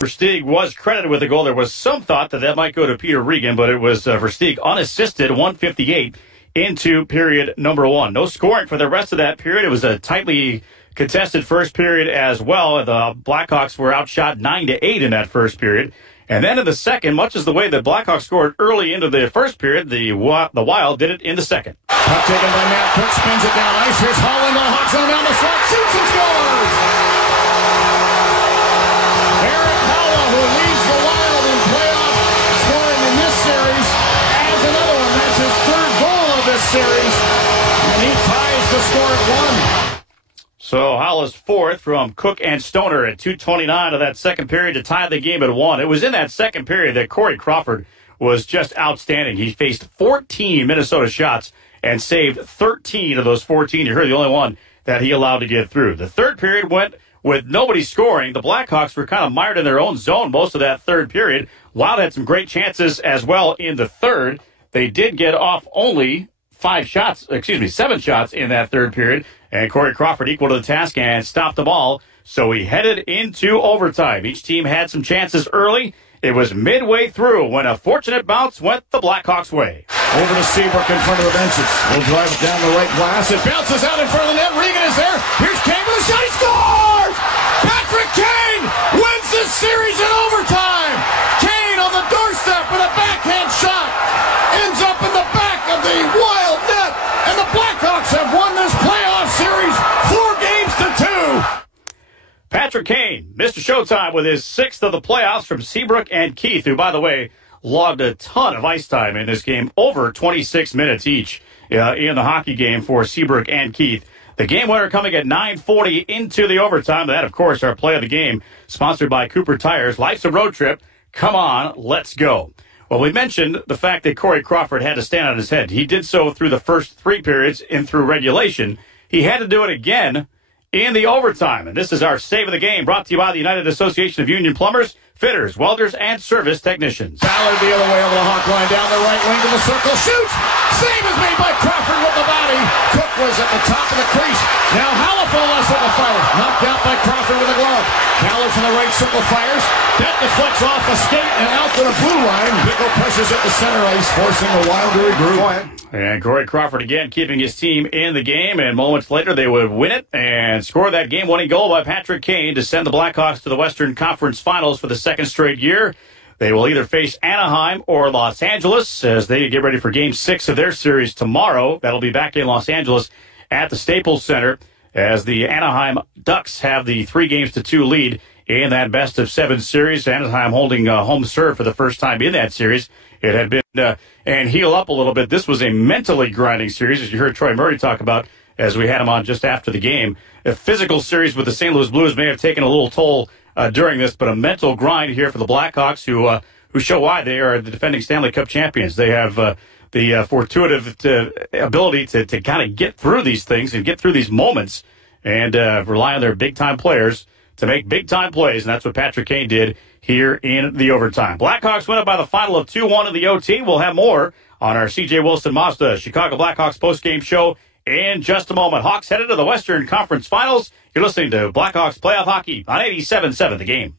Versteeg was credited with the goal. There was some thought that might go to Peter Regan, but it was Versteeg unassisted, 158 into period number one. No scoring for the rest of that period. It was a tightly contested first period as well. The Blackhawks were outshot 9-8 in that first period. And then in the second, much as the way the Blackhawks scored early into the first period, the Wild did it in the second. Puck taken by Matt Cook, spins it down ice. Here's Holland on the Hawks zone down the front, shoots and scores! Eric Halla, who leads the Wild in playoff scoring in this series, adds another one. That's his third goal of this series, and he ties the score at 1. So Halla's fourth from Cook and Stoner at 2:29 of that second period to tie the game at 1. It was in that second period that Corey Crawford was just outstanding. He faced 14 Minnesota shots and saved 13 of those 14. You heard the only one that he allowed to get through. The third period went with nobody scoring. The Blackhawks were kind of mired in their own zone most of that third period. Wild had some great chances as well in the third. They did get off only 7 shots in that third period. And Corey Crawford equal to the task and stopped the ball. So we headed into overtime. Each team had some chances early. It was midway through when a fortunate bounce went the Blackhawks' way. Over to Seabrook in front of the benches. We'll drive it down the right glass. It bounces out in front of the net. Regan is there. Here's Kane with a shot. He scores! Patrick Kane wins this series in overtime. Kane on the doorstep with a backhand shot. Ends up in the back of the Wild net. And the Blackhawks have won this playoff series 4-2. Patrick Kane, Mr. Showtime with his sixth of the playoffs from Seabrook and Keith, who, by the way, logged a ton of ice time in this game, over 26 minutes each in the hockey game for Seabrook and Keith. The game winner coming at 9:40 into the overtime. That, of course, our play of the game, sponsored by Cooper Tires. Life's a road trip. Come on, let's go. Well, we mentioned the fact that Corey Crawford had to stand on his head. He did so through the first 3 periods and through regulation. He had to do it again in the overtime. And this is our save of the game, brought to you by the United Association of Union Plumbers, Fitters, Welders, and Service Technicians. Ballard the other way over the Hawk line, down the right wing to the circle, shoots! Save is made by Crawford with the body. Cook was at the top of the crease. Now Halafel on the fire. Knocked out by Crawford with a glove. Caller from the right circle fires. That deflects off a skate and out to the blue line. Bickle pushes at the center ice, forcing the Wild to regroup. And Corey Crawford again keeping his team in the game, and moments later they would win it and score that game-winning goal by Patrick Kane to send the Blackhawks to the Western Conference Finals for the second straight year. They will either face Anaheim or Los Angeles as they get ready for Game 6 of their series tomorrow. That'll be back in Los Angeles at the Staples Center as the Anaheim Ducks have the 3-2 lead in that best-of-7 series. Anaheim holding home serve for the first time in that series. It had been, and heal up a little bit. This was a mentally grinding series, as you heard Troy Murray talk about as we had him on just after the game. A physical series with the St. Louis Blues may have taken a little toll during this, but a mental grind here for the Blackhawks who show why they are the defending Stanley Cup champions. They have the fortuitous ability to kind of get through these things and get through these moments and rely on their big-time players to make big-time plays, and that's what Patrick Kane did here in the overtime. Blackhawks win it by the final of 2-1 in the OT. We'll have more on our C.J. Wilson Mazda Chicago Blackhawks postgame show in just a moment. Hawks headed to the Western Conference Finals. You're listening to Blackhawks Playoff Hockey on 87.7 The Game.